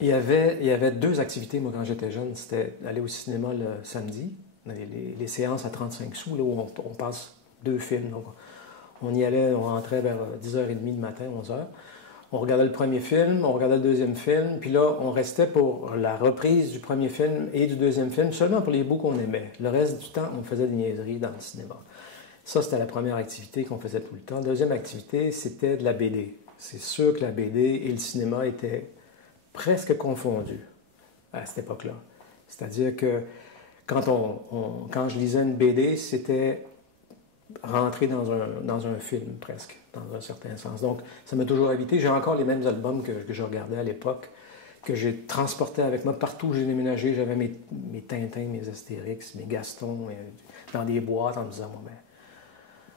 Il y avait deux activités, moi, quand j'étais jeune. C'était aller au cinéma le samedi, les séances à 35 sous, là, où on passe deux films. Donc, on y allait, on rentrait vers 10h30 le matin, 11h. On regardait le premier film, on regardait le deuxième film, puis là, on restait pour la reprise du premier film et du deuxième film, seulement pour les bouts qu'on aimait. Le reste du temps, on faisait des niaiseries dans le cinéma. Ça, c'était la première activité qu'on faisait tout le temps. Deuxième activité, c'était de la BD. C'est sûr que la BD et le cinéma étaient presque confondus à cette époque-là. C'est-à-dire que quand je lisais une BD, c'était rentrer dans un film presque, dans un certain sens. Donc, ça m'a toujours habité. J'ai encore les mêmes albums que je regardais à l'époque, que j'ai transportés avec moi partout où j'ai déménagé. J'avais mes Tintins, mes Astérix, mes Gaston, dans des boîtes en me disant, bon, ben,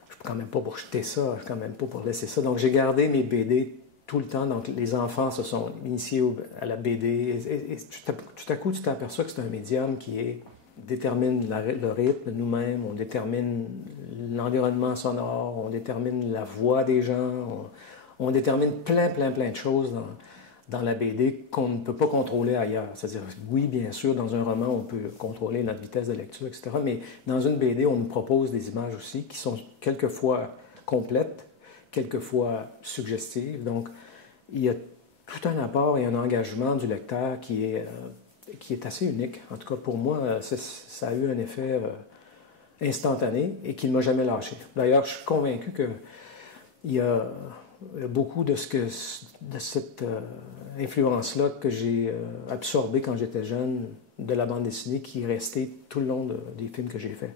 je peux quand même pas pour jeter ça, je peux quand même pas pour laisser ça. Donc, j'ai gardé mes BD tout le temps. Donc, les enfants se sont initiés à la BD. Et tout à coup, tu t'aperçois que c'est un médium qui détermine le rythme nous-mêmes, on détermine l'environnement sonore, on détermine la voix des gens, on détermine plein de choses dans la BD qu'on ne peut pas contrôler ailleurs. C'est-à-dire, oui, bien sûr, dans un roman, on peut contrôler notre vitesse de lecture, etc., mais dans une BD, on nous propose des images aussi qui sont quelquefois complètes, quelquefois suggestives. Donc, il y a tout un apport et un engagement du lecteur qui est assez unique. En tout cas, pour moi, ça a eu un effet instantané et qui ne m'a jamais lâché. D'ailleurs, je suis convaincu qu'il y a beaucoup de cette influence-là que j'ai absorbée quand j'étais jeune de la bande dessinée qui est restée tout le long des films que j'ai faits.